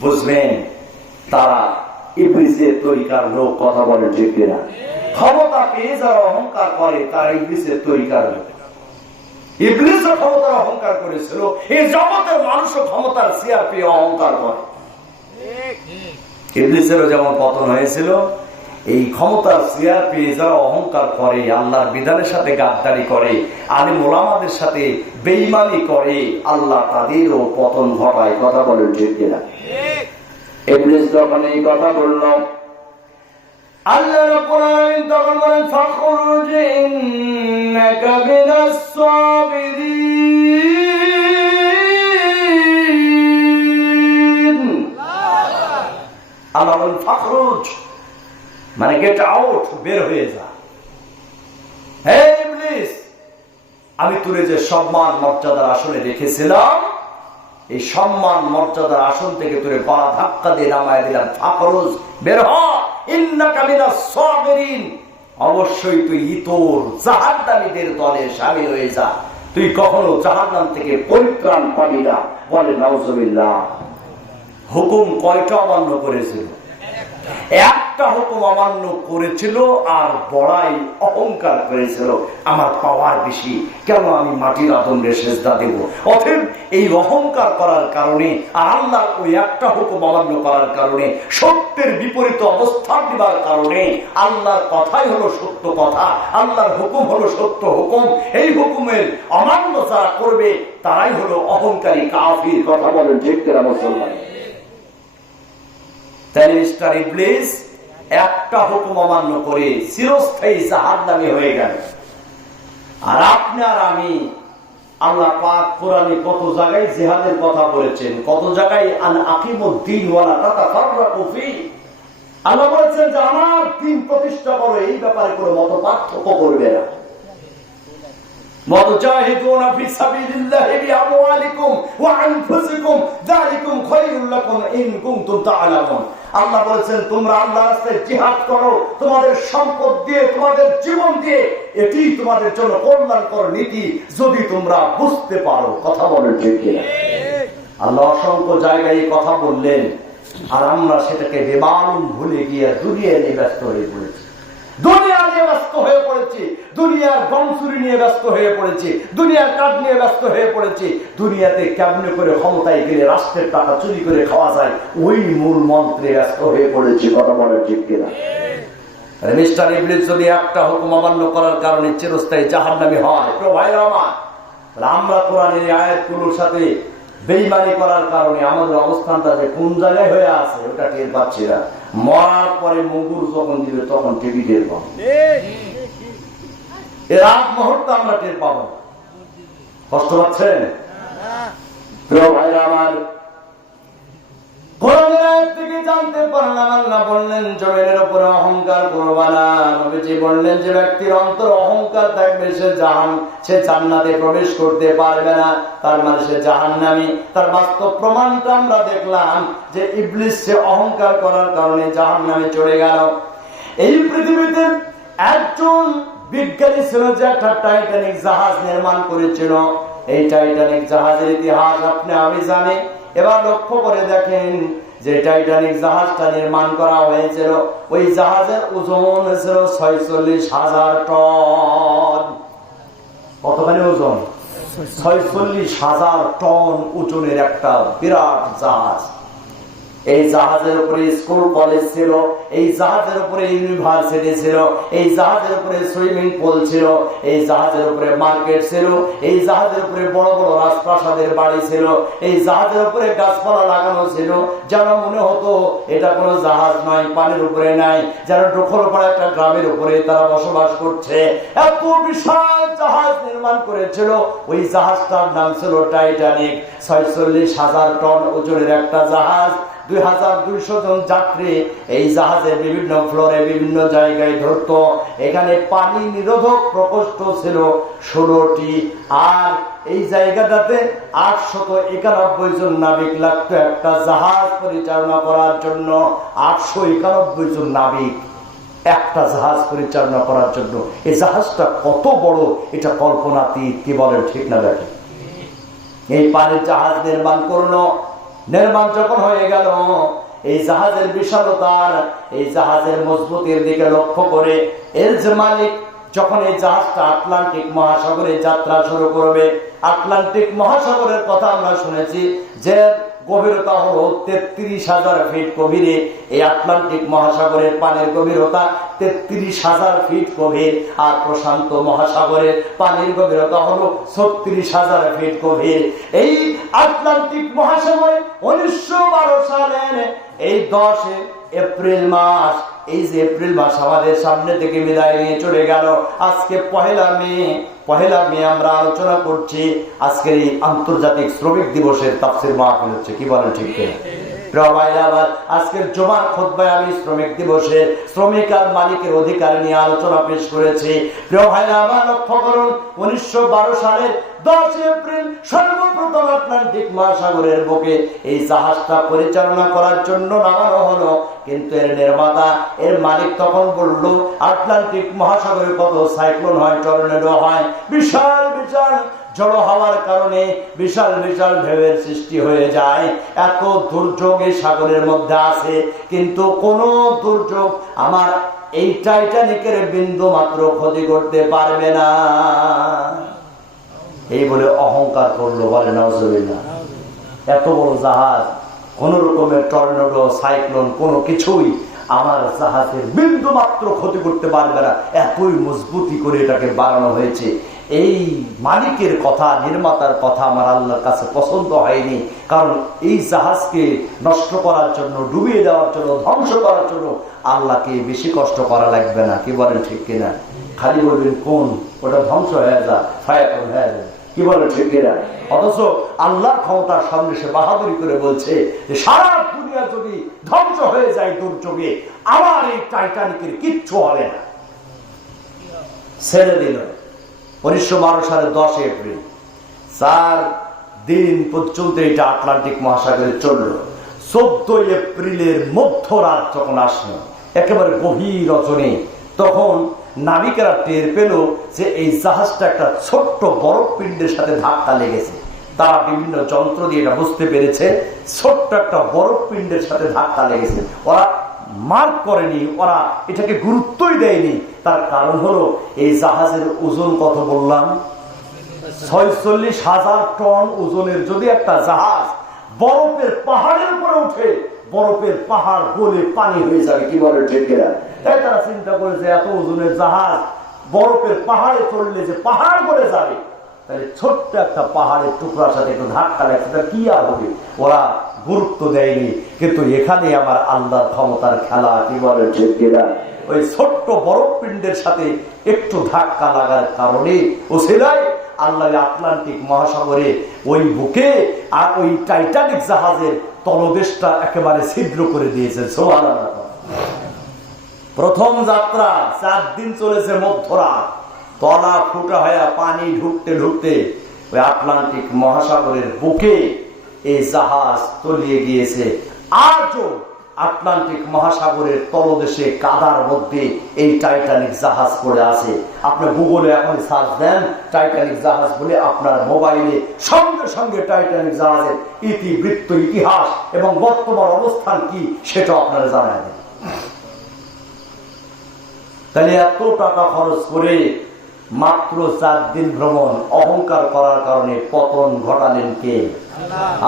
বুঝবেন তারা ইবলিসের তরিকার লোক। কথা বলে ঠিক কিনা? ক্ষমতা পেয়ে যারা অহংকার করে তারা ইবলিসের তরিকার লোক। ইবলিসও ক্ষমতার অহংকার করেছিল, এই জগতের মানুষও ক্ষমতার চেয়ার পেয়ে অহংকার করে। ইবলিসেরও যেমন পতন হয়েছিল, এই ক্ষমতার চেয়ার পেয়ে যারা অহংকার করে, আল্লাহর বিধানের সাথে গাদ্দারি করে, আলিম ওলামাদের সাথে বেঈমানি করে, আল্লাহ তাদেরও পতন ঘটায়। কথা বলেন ঠিক কিনা? ইবলিস যখন এই কথা বলল, আল্লাহ রাব্বুল আলামিন তখন বলেন, ফাখরুজ ইন্নাকা মিনাস সাবিরিন। আল্লাহ বলেন ফাখরুজ মানে গেট আউট, বের হয়ে যা। হে ইবলিস, আমি তোরে যে সম্মান মর্যাদার আসনে রেখেছিলাম, এই সম্মান মর্যাদার আসন থেকে তোরে গলা ধাক্কা দিয়ে নামায় দিলাম। ফাখরুজ, বের হ। ইন্নাকা মিনাস সাবিরিন, অবশ্যই তুই ইতর জাহান্নামীদের দলে শামিল হয়ে যা। তুই কখনো জাহান্নাম থেকে পরিত্রাণ পাবি না। বলে নাউজুবিল্লাহ। হুকুম কয়টা অমান্য করেছিল? একটা হুকুম অমান্য করেছিল, আর বড়াই অহংকার করেছিল, আমার পাওয়ার বেশি, কেন আমি মাটির আদমরে সেজদা দেব। অতএব এই অহংকার করার কারণে আর আল্লাহর ওই একটা হুকুম অমান্য করার কারণে, সত্যের বিপরীত অবস্থান দেওয়ার কারণে, আল্লাহর কথাই হলো সত্য কথা, আল্লাহর হুকুম হলো সত্য হুকুম, এই হুকুমের অমান্য যারা করবে তারাই হলো অহংকারী কাফির। কথা বলেন ঠিক কিনা মুসলমান? তাই মিস্টার ইবলিস একটা হুকুম অমান্য করে চিরস্থায়ী জাহান্নামী হয়ে গেল। আর আপনি আর আমি, আল্লাহ পাক কোরআনে কত জায়গায় জিহাদের কথা বলেছেন, কত জায়গায় আন আকিমুদ্দিন ওয়ালা তাতাফাররাকু ফি। আল্লাহ বলেছেন যে আমার দ্বীন প্রতিষ্ঠা করো, এই ব্যাপারে কোনো মত পার্থক্য করবে না। মুজাহিদুনা ফি সাবিলিল্লাহি বিআমওয়ালিকুম ওয়া আনফুসিকুম যালিকুম খায়রুল লাকুম ইন কুনতুম তা'লামুন। আল্লাহ বলেছেন তোমরা আল্লাহর রাস্তায় জিহাদ করো, তোমাদের সম্পদ দিয়ে, তোমাদের জীবন দিয়ে, এটি তোমাদের জন্য কল্যাণকর নীতি, যদি তোমরা বুঝতে পারো। কথা বলেন ঠিক কিনা? আল্লাহ অসংখ্য জায়গায় এই কথা বললেন, আর আমরা সেটাকে বেমালুম ভুলে গিয়ে দুনিয়া নিয়ে ব্যস্ত হয়ে পড়েছি। দুনিয়া নিয়ে ব্যস্ত হয়ে পড়েছি, দুনিয়ার গমচুরি নিয়ে ব্যস্ত হয়ে পড়েছি, দুনিয়ার কাজ নিয়ে ব্যস্ত হয়ে পড়েছি। দুনিয়াতে কেমনে করে ক্ষমতায় গেলে রাষ্ট্রের টাকা চুরি করে খাওয়া যায়, ওই মূল মন্ত্রে ব্যস্ত হয়ে পড়েছি। কথা বলে ঠিক কিনা? মিস্টার ইবলিস যদি একটা হুকুম অমান্য করার কারণে চিরস্থায়ী জাহান্নামী হয়, তো ভাইরা আমার, আমরা কোরআনের আয়াতগুলোর সাথে বেঈমানি করার কারণে আমাদের অবস্থানটা যে কোন জায়গায় হয়ে আছে ওটা টের পাচ্ছি না। মরার পরে মুগুর যখন দিবে তখন টিভি টের পাবো, এর আগ মুহূর্তে আমরা টের পাবো। কষ্ট পাচ্ছেন প্রিয় ভাইরা আমার? কোরআনের আয়াত থেকে জানতে পারলাম আল্লাহ বললেন জমিনের উপরে অহংকার করবা না। নবীজি বললেন যে ব্যক্তির অন্তর অহংকার থাকবে সে জান্নাতে প্রবেশ করতে পারবে না, তার মানে সে জাহান্নামী। তার বাস্তব প্রমাণটা আমরা দেখলাম যে ইবলিস সে অহংকার করার কারণে জাহান্নামে চলে গেল। এই পৃথিবীতে একজন বিজ্ঞানী ছিল যে একটা টাইটানিক জাহাজ নির্মাণ করেছিল। এই টাইটানিক জাহাজের ইতিহাস আপনি আমি জানি। এবার লক্ষ্য করে দেখেন যে টাইটানিক জাহাজটা নির্মাণ করা হয়েছিল, ওই জাহাজের ওজন ছিল 46,000 টন। কতখানি ওজন? 46,000 টন ওজনের একটা বিরাট জাহাজ। এই জাহাজের উপরে স্কুল কলেজ ছিল, এই জাহাজের উপরে ইউনিভার্সিটি ছিল, এই জাহাজের উপরে সুইমিং পুল ছিল, এই জাহাজের উপরে মার্কেট ছিল, এই জাহাজের উপরে বড় বড় রাজপ্রাসাদের বাড়ি ছিল, এই জাহাজের উপরে গাছপালা লাগানো ছিল, যেন মনে হতো এটা কোনো জাহাজ নয়, পানির উপরে নাই, যেন ডোখর পড়া একটা গ্রামের উপরে তারা বসবাস করছে। এত বিশাল জাহাজ নির্মাণ করেছিল। ওই জাহাজটার নাম ছিল টাইটানিক। 46,000 টন ওজনের একটা জাহাজ, 2200 জন যাত্রী এই জাহাজে বিভিন্ন ফ্লোরে বিভিন্ন জায়গায় ধরত। এখানে পানি নিরোধক প্রকোষ্ঠ ছিল 16টি, আর এই জায়গাটাতে 891 জন নাবিক লাগতো একটা জাহাজ পরিচালনা করার জন্য। 891 জন নাবিক একটা জাহাজ পরিচালনা করার জন্য। এই জাহাজটা কত বড় এটা কল্পনাতীত। কি বলেন ঠিক না? দেখেন, এই পানির জাহাজ নির্মাণ করলো, নির্মাণ যখন হয়ে গেল, এই জাহাজের বিশালতার, এই জাহাজের মজবুতির দিকে লক্ষ্য করে এর যে মালিক যখন এই জাহাজটা আটলান্টিক মহাসাগরে যাত্রা শুরু করবে, আটলান্টিক মহাসাগরের কথা আমরা শুনেছি যে গভীরতা হলো 33,000 ফিট গভীরে। এই আটলান্টিক মহাসাগরের পানির গভীরতা 33,000 ফিট গভীর, আর প্রশান্ত মহাসাগরের পানির গভীরতা হলো 36,000 ফিট গভীর। এই আটলান্টিক মহাসাগরে 1912 সালের এই 10 এপ্রিল মাস, এই যে এপ্রিল মাস আমাদের সামনে থেকে বিদায় নিয়ে চলে গেল, আজকে পহেলা মে আমরা আলোচনা করছি। আজকের এই আন্তর্জাতিক শ্রমিক দিবসের তাফসীর মাহফিল হচ্ছে, কি বলেন ঠিক কিনা? আজকের জুমার খুতবায় আমি শ্রমিক দিবসের শ্রমিক আর মালিকের অধিকার নিয়ে আলোচনা পেশ করেছি। প্রিয় ভাইরা আমার, লক্ষ্য করুন, 1912 সালের 10 এপ্রিল সর্বপ্রথম আটলান্টিক মহাসাগরের বুকে এই জাহাজটা পরিচালনা করার জন্য নামানো হলো। কিন্তু এর নির্মাতা, এর মালিক তখন বলল, আটলান্টিক মহাসাগরে কত সাইক্লোন হয়, টর্নেডো হয়, বিশাল বিশাল ঝড়ো হওয়ার কারণে বিশাল বিশাল ঢেউয়ের সৃষ্টি হয়ে যায়। এত দুর্যোগ এই সাগরের মধ্যে আছে, কিন্তু কোন দুর্যোগ আমার এই টাইটানিকের বিন্দু মাত্র ক্ষতি করতে পারবে না। এই বলে অহংকার করলো, বলে নাউজুবিল্লাহ। এত বড় জাহাজ, কোন রকমের টর্নেডো, সাইক্লোন, কোনো কিছুই আমার জাহাজের বিন্দু মাত্র ক্ষতি করতে পারবে না। এতই মজবুতি করে এটাকে বানানো হয়েছে। এই মালিকের কথা, নির্মাতার কথা আমার আল্লাহর কাছে পছন্দ হয়নি। কারণ এই জাহাজকে নষ্ট করার জন্য, ডুবিয়ে দেওয়ার জন্য, ধ্বংস করার জন্য আল্লাহকে বেশি কষ্ট করা লাগবে না, কি বলেন ঠিক কিনা? খালি বলবেন কোন, ওটা ধ্বংস হয়ে যা, ফায়ার হয়ে যায়, কি বলেন ঠিক কিনা? অথচ আল্লাহর ক্ষমতার সামনে সে বাহাদুরি করে বলছে যে সারা দুনিয়া যদি ধ্বংস হয়ে যায় দুর্যোগে, আমার এই টাইটানিকের কিচ্ছু হবে না। ছেড়ে দিল 1912 সালের 10 এপ্রিল। 4 দিন পর্যন্ত এটা আটলান্টিক মহাসাগরে চলল। 14 এপ্রিলের মধ্যরাত যখন আসলো, একেবারে গভীর রজনী, তখন নাবিকেরা টের পেল যে এই জাহাজটা একটা ছোট্ট বরফ পিণ্ডের সাথে ধাক্কা লেগেছে। তারা বিভিন্ন যন্ত্র দিয়ে এটা বুঝতে পেরেছে ছোট্ট একটা বরফ পিণ্ডের সাথে ধাক্কা লেগেছে। ওরা মার্ক করেনি, ওরা এটাকে গুরুত্বই দেয়নি। তার কারণ হলো এই জাহাজের ওজন কত বললাম? 46,000 টন ওজনের যদি একটা জাহাজ বরফের পাহাড়ের উপরে উঠে, বরফের পাহাড় গলে পানি হয়ে যাবে, কি বলে ঠিক কিনা? তাই তারা চিন্তা করেছে এত ওজনের জাহাজ বরফের পাহাড়ে চললে যে পাহাড় গলে যাবে, তাহলে ছোট্ট একটা পাহাড়ের টুকরার সাথে একটু ধাক্কা লাগছে, কি আর হবে? ওরা গুরুত্ব দেয়নি। কিন্তু এখানে আমার আল্লাহর ক্ষমতার খেলা, কি বলে ঠিক কিনা? ওই ছোট্ট বরফ পিণ্ডের সাথে একটু ধাক্কা লাগার কারণে ও সেলাই আল্লাহ আটলান্টিক মহাসাগরে ওই বুকে আর ওই টাইটানিক জাহাজের তলদেশটা একেবারে ছিদ্র করে দিয়েছে। সুবহানাল্লাহ। প্রথম যাত্রা 4 দিন চলেছে, মধ্যরাত, তলা ফুটা হয়ে পানি ঢুকতে ঢুকতে ওই আটলান্টিক মহাসাগরের বুকে এই জাহাজ তলিয়ে গিয়েছে। আজও আটলান্টিক মহাসাগরের তলদেশে কাদার মধ্যে এই টাইটানিক জাহাজ পড়ে আছে। আপনি গুগলে এখন সার্চ দেন টাইটানিক জাহাজ বলে, আপনার মোবাইলে সঙ্গে সঙ্গে টাইটানিক জাহাজের ইতিবৃত্ত, ইতিহাস এবং বর্তমান অবস্থান কি সেটা আপনারা জানাই দেন। তাহলে এত টাকা খরচ করে মাত্র 4 দিন ভ্রমণ, অহংকার করার কারণে পতন ঘটালেন কে?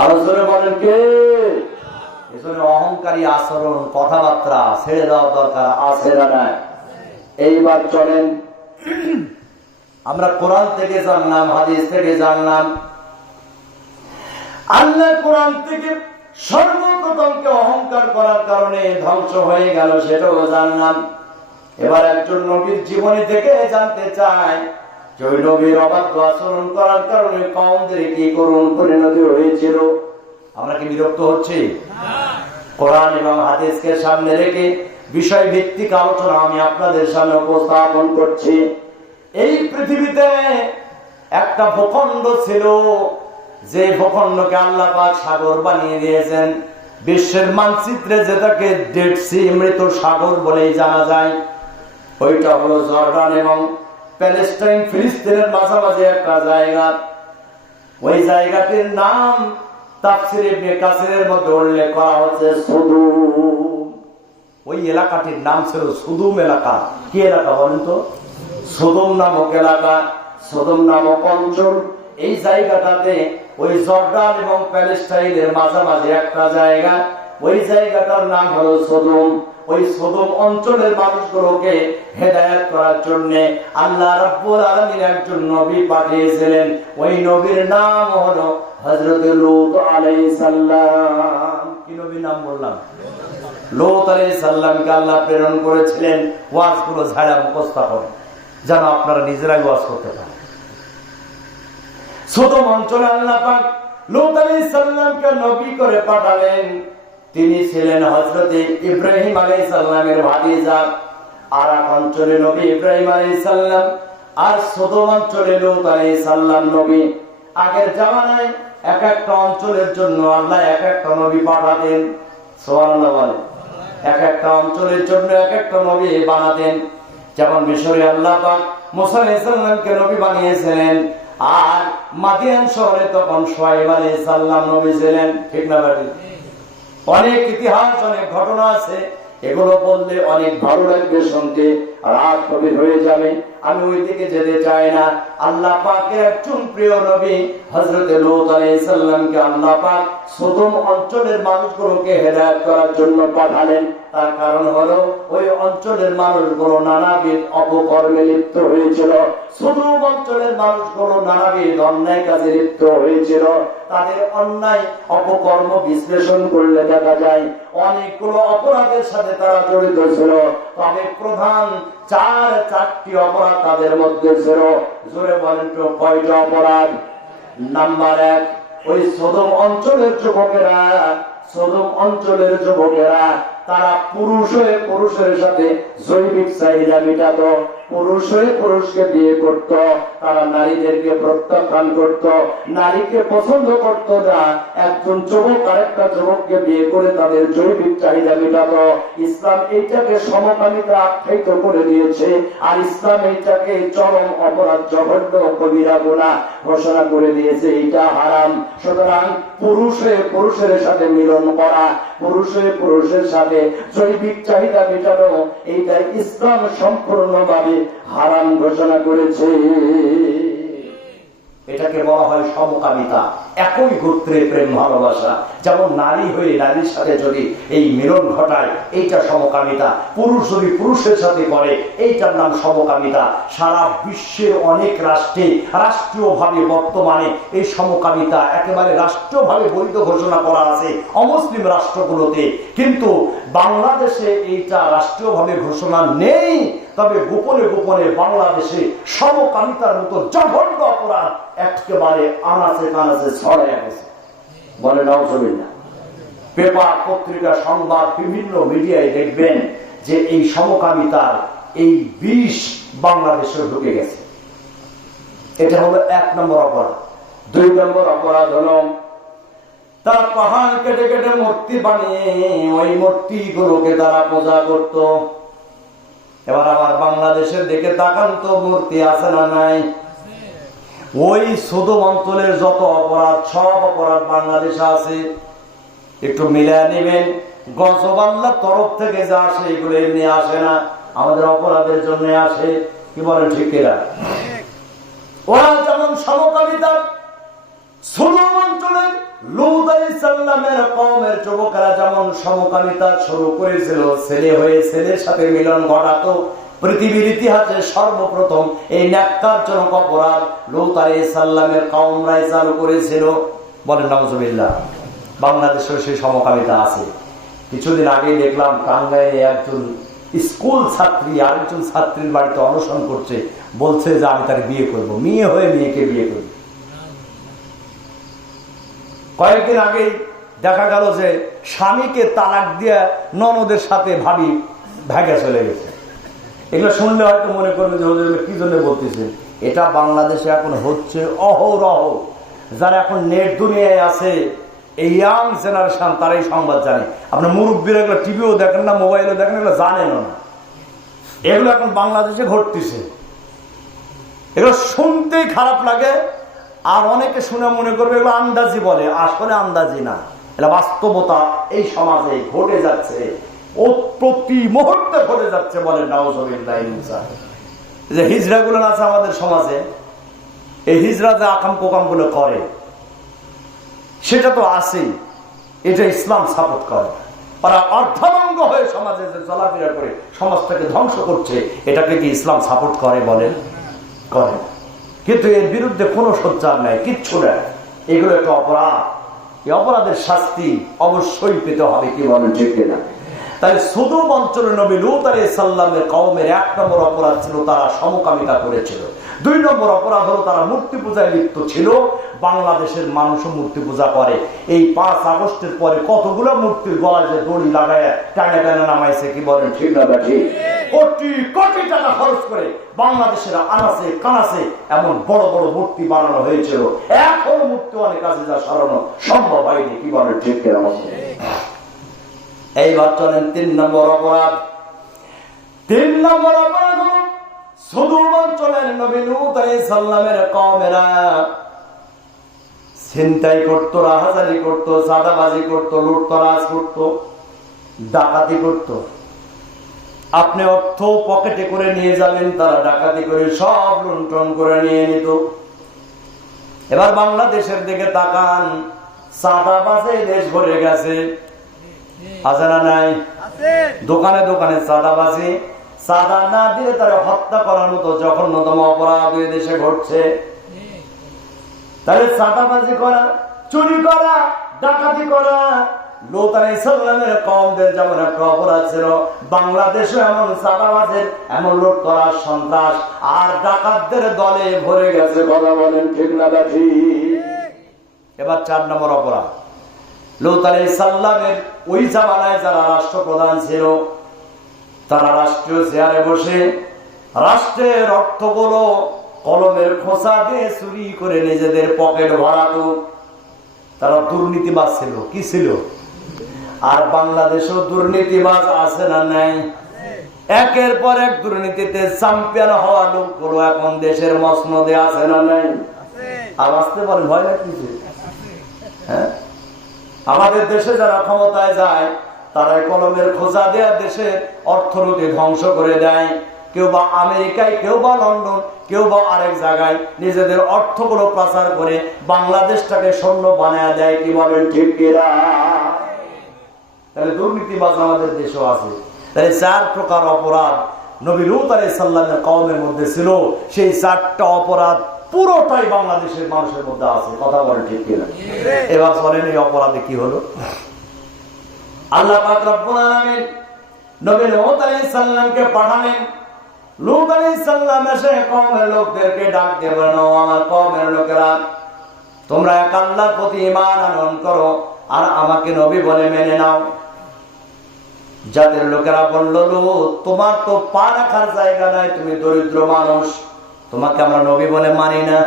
আলোচনা বলেন কে? এজন্য অহংকারী আচরণ, কথাবার্তা ছেড়ে দেওয়া দরকার, আছে না নাই? এইবার চলেন, আমরা কোরআন থেকে জানলাম, হাদিস থেকে জানলাম, আল্লাহ কোরআন থেকে সর্বপ্রথম কে অহংকার করার কারণে ধ্বংস হয়ে গেল সেটাও জানলাম। এবার একজন নবীর জীবনী থেকে জানতে চাই যে ওই নবীর অবাধ্য আচরণ করার কারণে কওমদের কি করুণ পরিণতি হয়েছিল। আমরা কি বিরক্ত হচ্ছি? কোরআন এবং হাদিসকে সামনে রেখে বিষয় ভিত্তিক আলোচনা আমি আপনাদের সামনে উপস্থাপন করছি। এই পৃথিবীতে একটা ভূখণ্ড ছিল, যে ভূখণ্ডকে আল্লাহ পাক সাগর বানিয়ে দিয়েছেন। বিশ্বের মানচিত্রে যেটাকে ডেড সি, মৃত সাগর বলেই জানা যায়, ওইটা হলো জর্ডান এবং প্যালেস্টাইন, ফিলিস্তিনের মাঝামাঝি একটা জায়গা। ওই জায়গাটির নাম তাফসীর ইবনে কাসিরের মধ্যে উল্লেখ করা হচ্ছে সুদুম। ওই এলাকাটির নাম ছিল সুদুম এলাকা। কি এলাকা বলেন তো? সুদুম নামক এলাকা, সুদুম নামক অঞ্চল। এই জায়গাটাতে ওই জর্ডান এবং প্যালেস্টাইনের মাঝামাঝি একটা জায়গা, ওই জায়গাটার নাম হলো সুদুম। ওই সুদুম অঞ্চলের মানুষগুলোকে হেদায়েত করার জন্য আল্লাহ রাব্বুল আলামিন একজন নবী পাঠিয়েছিলেন। ওই নবীর নাম হলো হযরত লূত আলাইহিস সালাম। কি নবীর নাম বললাম? লূত আলাইহিস সালামকে আল্লাহ প্রেরণ করেছিলেন ওয়াজগুলো ঝাড়া মুখস্থ করে, যেন আপনারা নিজেরাই ওয়াজ করতে পারেন। সুদুম অঞ্চলে আল্লাহ পাক লূত আলাইহিস সালামকে নবী করে পাঠালেন। তিনি ছিলেন হযরত ইব্রাহিম আলাইহিস সালামের ভাতিজা। আরাক অঞ্চলে নবী ইব্রাহিম আলাইহিস সালাম, আর সুদুম অঞ্চলে লূত আলাইহিস সালাম নবী। আগের জামানায় এক একটা অঞ্চলের জন্য আল্লাহ এক একটা নবী পাঠাতেন। সুবহানাল্লাহ বলেন। এক একটা অঞ্চলের জন্য এক একটা নবী বানাতেন। যেমন মিশরে আল্লাহ পাক মুসা আলাইহিস সালামকে নবী বানিয়েছিলেন, আর মাদিয়ান শহরে তখন শুআয়ব আলাইহিস সালাম নবী ছিলেন। ঠিক না ভাই? অনেক ইতিহাস, অনেক ঘটনা আছে, এগুলো বললে অনেক ভালো লাগবে শুনতে, রাত গভীর হয়ে যাবে। আমি ওই দিকে যেতে চাই না। আল্লাহ পাকের একজন প্রিয় নবী হযরত লূত আলাইহিস সালামকে আল্লাহ পাক সুদুম অঞ্চলের মানুষগুলোকে হেদায়েত করার জন্য পাঠালেন। তার কারণ হলো ওই অঞ্চলের মানুষগুলো নানাবিধ অপকর্মে লিপ্ত হয়েছিল। সুদুম অঞ্চলের মানুষগুলো নানাবিধ অন্যায় কাজে লিপ্ত হয়েছিল। তাদের অন্যায় অপকর্ম বিশ্লেষণ করলে দেখা যায় অনেকগুলো অপরাধের সাথে তারা জড়িত ছিল। তবে প্রধান চারটি অপরাধ তাদের মধ্যে ছিল। জোরে বলেন তো কয়টা অপরাধ? নাম্বার 1, ওই সদম অঞ্চলের যুবকেরা তারা পুরুষ হয়ে পুরুষের সাথে জৈবিক চাহিদা মেটাত, পুরুষ হয়ে পুরুষকে বিয়ে করত, তারা নারীদেরকে প্রত্যাখ্যান করত, নারীকে পছন্দ করত না। একজন যুবক আরেকটা যুবককে বিয়ে করে তাদের জৈবিক চাহিদা মেটাত। ইসলাম এইটাকে সমকামিতা আখ্যায়িত করে দিয়েছে, আর ইসলাম এইটাকে চরম অপরাধ, জঘন্য কবিরা গুনাহ ঘোষণা করে দিয়েছে। এটা হারাম। সুতরাং পুরুষ হয়ে পুরুষের সাথে মিলন করা, পুরুষ হয়ে পুরুষের সাথে জৈবিক চাহিদা মেটানো, এইটা ইসলাম সম্পূর্ণভাবে হারাম ঘোষণা করেছে। এটাকে বলা হয় সমকামিতা, একই গোত্রে প্রেম ভালোবাসা। যেমন নারী হয়ে নারীর সাথে যদি এই মিলন ঘটায়, এইটা সমকামিতা। পুরুষ যদি পুরুষের সাথে করে, এইটার নাম সমকামিতা। সারা বিশ্বের অনেক রাষ্ট্রে রাষ্ট্রীয়ভাবে বর্তমানে এই সমকামিতা একেবারে রাষ্ট্রীয়ভাবে বৈধ ঘোষণা করা আছে অমুসলিম রাষ্ট্রগুলোতে, কিন্তু বাংলাদেশে এইটা রাষ্ট্রীয়ভাবে ঘোষণা নেই। তবে গোপনে গোপনে বাংলাদেশে সমকামিতার মতো জঘন্য অপরাধ একেবারে আনাচে কানাচে ছড়ায় গেছে। বলে নাউজুবিল্লাহ। পেপার, পত্রিকা, সংবাদ, বিভিন্ন মিডিয়ায় দেখবেন যে এই সমকামিতার এই বিষ বাংলাদেশে ঢুকে গেছে। এটা হলো 1 নম্বর অপরাধ। 2 নম্বর অপরাধ হলো তারা পাহাড় কেটে কেটে মূর্তি বানিয়ে ওই মূর্তিগুলোকে তারা পূজা করত। এবার আবার বাংলাদেশের দিকে তাকান তো, মূর্তি আছে না নাই? ওই সুদুম অঞ্চলের যত অপরাধ, সব অপরাধ বাংলাদেশে আছে। একটু মিলিয়ে নেবেন। গজব আল্লাহর তরফ থেকে যা আসে এগুলো এমনি আসে না, আমাদের অপরাধের জন্য আসে। কি বলেন ঠিক কিনা? ওরা যেমন সমকামিতা সুদুম অঞ্চলের লূত আলাইহিস সালামের কওমের যুবকেরা যেমন সমকামিতা শুরু করেছিল, ছেলে হয়ে ছেলের সাথে মিলন ঘটাতো। পৃথিবীর ইতিহাসে সর্বপ্রথম এই ন্যাক্কারজনক অপরাধ লূত আলাইহিস সালামের কওমরাই চালু করেছিল। বলেন নাউজুবিল্লাহ। বাংলাদেশেও সেই সমকামিতা আছে। কিছুদিন আগে দেখলাম টাঙ্গাইলে একজন স্কুল ছাত্রী আরেকজন ছাত্রীর বাড়িতে অনশন করছে, বলছে যে আমি তাকে বিয়ে করব, মেয়ে হয়ে মেয়েকে বিয়ে করব। কয়েকদিন আগে দেখা গেল যে স্বামীকে তালাক দিয়ে ননদের সাথে ভাবি ভাগে চলে গেছে। এগুলো শুনলে হয়তো মনে করবে যে কি জন্য বলতেছে। এটা বাংলাদেশে এখন হচ্ছে অহরহ। যারা এখন নেট দুনিয়ায় আছে, এই ইয়াং জেনারেশন, তারাই সংবাদ জানে। আপনার মুরব্বীরা এগুলো টিভিও দেখেন না, মোবাইলও দেখেন, এগুলো জানেন না। এগুলো এখন বাংলাদেশে ঘটতেছে। এগুলো শুনতেই খারাপ লাগে, আর অনেকে শুনে মনে করবে এগুলো আন্দাজি বলে, আসলে আন্দাজি না, এটা বাস্তবতা এই সমাজে ঘটে যাচ্ছে, ও প্রতি মুহূর্তে ঘটে যাচ্ছে। বলে নাউজুবিল্লাহ, যে হিজড়া গুলো আছে আমাদের সমাজে, এই হিজড়া যে আকাম কোকাম গুলো করে সেটা তো আছেই, এটা ইসলাম সাপোর্ট করে। তারা অর্ধভঙ্গ হয়ে সমাজে যে চলাফেরা করে সমাজটাকে ধ্বংস করছে, এটাকে কি ইসলাম সাপোর্ট করে? বলেন, করে। কিন্তু এর বিরুদ্ধে কোনো সোচ্চার নাই, কিচ্ছু নেই। এগুলো একটা অপরাধ, এই অপরাধের শাস্তি অবশ্যই পেতে হবে। কি বলেন, ঠিক কিনা? তাই সুদূম অঞ্চলে নবী লূত আলাইহিস সালামের কওমের 1 নম্বর অপরাধ ছিল তারা সমকামিতা করেছিল। 2 নম্বর অপরাধ হলো তারা মূর্তি পূজায় লিপ্ত ছিল। বাংলাদেশের মানুষও মূর্তি পূজা করে। এই 5 আগস্টের পরে কতগুলো মূর্তির গলায় যে দড়ি লাগায় টানা টানা নামাইছে। কি বলেন, ঠিক না? কোটি কোটি টাকা খরচ করে বাংলাদেশের আনাচে কানাচে এমন বড় বড় মূর্তি বানানো হয়েছিল। এখন মূর্তি অনেক কাছে যা সরানো সম্ভব হয়নি। কি বলেন, ঠিক কিনা? এইবার চলেন 3 নম্বর অপরাধ। 3 নম্বর অপরাধ হল সুদূর অঞ্চলের নবী লূত আলাইহিস সালামের কওমেরা ছিনতাই করতো, রাহাজানি করতো, চাঁদাবাজি করতো, লুটতরাজ করতো, ডাকাতি করতো। আপনি অর্থ পকেটে করে নিয়ে যাবেন, তারা ডাকাতি করে সব লুণ্ঠন করে নিয়ে নিত। এবার বাংলাদেশের দিকে তাকান, চাঁদাবাজে দেশ ভরে গেছে, আছে না নাই? দোকানে দোকানে চাঁদাবাজি, চাঁদা না দিয়ে তারা হত্যা করার মতো জঘন্যতম অপরাধ ওই দেশে ঘটছে। তাহলে চাঁদাবাজি করা, চুরি করা, ডাকাতি করা লূত আলাইহিস সালামের কওমদের যেমন একটা অপরাধ ছিল, বাংলাদেশে এমন চাঁদাবাজের, এমন লুট করা, সন্ত্রাস আর ডাকাতদের দলে ভরে গেছে। কথা বলেন, ঠিক না? এবার 4 নম্বর অপরাধ। লূত আলাইহিস সালামের ওই জামানায় যারা রাষ্ট্রপ্রধান ছিল, তারা রাষ্ট্রীয় চেয়ারে বসে রাষ্ট্রের অর্থগুলো কলমের খোসা দিয়ে চুরি করে নিজেদের পকেট ভরাতো। তারা দুর্নীতিবাজ ছিল। কি ছিল? আর বাংলাদেশেও দুর্নীতিবাজ আছে না নাই? একের পর এক দুর্নীতিতে চ্যাম্পিয়ন হওয়া লোকগুলো এখন দেশের মসনদে আছে না নাই? আর আসতে পারেন, ভয় লাগছে? হ্যাঁ, আমাদের দেশে যারা ক্ষমতায় যায় তারা কলমের খোঁজা দেয়া দেশের অর্থনীতি ধ্বংস করে দেয়। কেউ বা আমেরিকায়, কেউ বা লন্ডন, কেউ বা আরেক জায়গায় নিজেদের অর্থগুলো প্রচার করে বাংলাদেশটাকে স্বর্ণ বানায় দেয়। কি বলেন, ঠিক কিনা? তাহলে দুর্নীতিবাজ আমাদের দেশেও আছে। তাহলে 4 প্রকার অপরাধ নবী লূত আলাইহিস সালামের কওমের মধ্যে ছিল। সেই 4টা অপরাধ পুরোটাই বাংলাদেশের মানুষের মধ্যে আছে। কথা বলেন, ঠিক কিনা? এবার বলেন, এই অপরাধে কি হলো? আল্লাহ পাক রব্বুল আলামিন নবী লূত আলাইহিস সালামকে পাঠালেন। লূত আলাইহিস সালাম এসে কওমের লোকদেরকে ডাক দিয়ে বলল, আমার কওমের লোকেরা, তোমরা এক আল্লাহর প্রতি ঈমান আনয়ন করো আর আমাকে নবী বলে মেনে নাও। যাদের লোকেরা বলল, লূত, তোমার তো পা রাখার জায়গা নাই, তুমি দরিদ্র মানুষ, তোমাকে আমরা নবী বলে মানি না।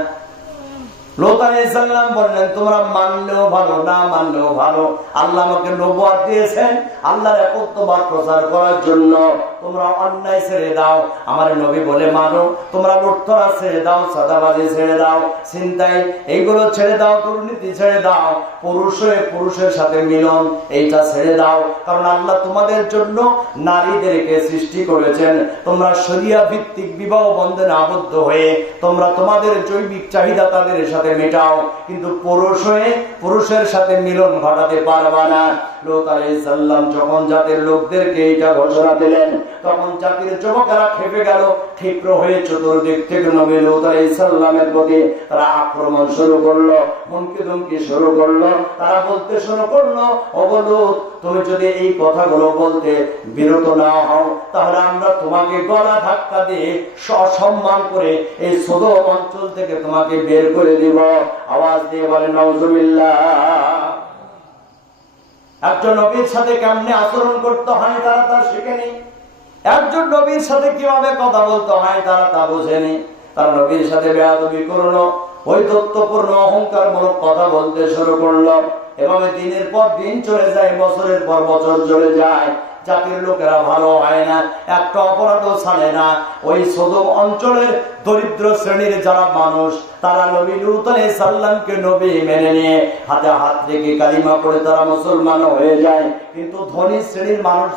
লূত আলাইহিস সালাম বললেন, তোমরা মানলেও ভালো, না মানলেও ভালো, আল্লাহ আমাকে নবুয়ত দিয়েছেন আল্লাহর একত্ববাদ প্রচার করার জন্য। তোমরা অন্যায় ছেড়ে দাও, আমার নবী বলে মানো। তোমরা লুটতরাজ ছেড়ে দাও, চাঁদাবাজি ছেড়ে দাও, ছিনতাই এইগুলো ছেড়ে দাও, দুর্নীতি ছেড়ে দাও, পুরুষ হয়ে পুরুষের সাথে মিলন এইটা ছেড়ে দাও। কারণ আল্লাহ তোমাদের জন্য নারীদেরকে সৃষ্টি করেছেন। তোমরা শরিয়া ভিত্তিক বিবাহ বন্ধনে আবদ্ধ হয়ে তোমরা তোমাদের জৈবিক চাহিদা তাদের সাথে মেটাও, কিন্তু পুরুষ হয়ে পুরুষের সাথে মিলন ঘটাতে পারবা না। লূত আলাইহিস সালাম যখন জাতির লোকদেরকে এটা ঘোষণা দিলেন, তখন জাতির যুবকেরা খেপে গেল, ক্ষিপ্র হয়ে চতুর্দিক থেকে নবী লূত আলাইহিস সালামের প্রতি তারা আক্রমণ শুরু করলো, হুমকি ধমকি শুরু করলো। তারা বলতে শুরু করলো, ওগো লূত, তুমি যদি এই কথাগুলো বলতে বিরত না হও, তাহলে আমরা তোমাকে গলা ধাক্কা দিয়ে সসম্মান করে এই সদর অঞ্চল থেকে তোমাকে বের করে দিব। আওয়াজ দিয়ে বলে নাউজুবিল্লাহ। একজন নবীর সাথে কেমনে আচরণ করতে হয় তারা তা শিখেনি। একজন নবীর সাথে কিভাবে কথা বলতে হয় তারা তা বোঝেনি। তারা নবীর সাথে বেয়াদবি করলো, ঔদ্ধত্যপূর্ণ অহংকারমূলক কথা বলতে শুরু করলো। এভাবে দিনের পর দিন চলে যায়, বছরের পর বছর চলে যায়। জাতির লোকেরা ভালো হয় না, একটা অপরাধও ছাড়ে না। ওই সদম অঞ্চলের দরিদ্র শ্রেণীর যারা মানুষ, তারা নবী লূত আলাইহিস সালামকে নবী মেনে নিয়ে হাতে হাত রেখে কালিমা পড়ে তারা মুসলমান হয়ে যায়। কিন্তু ধনী শ্রেণীর মানুষ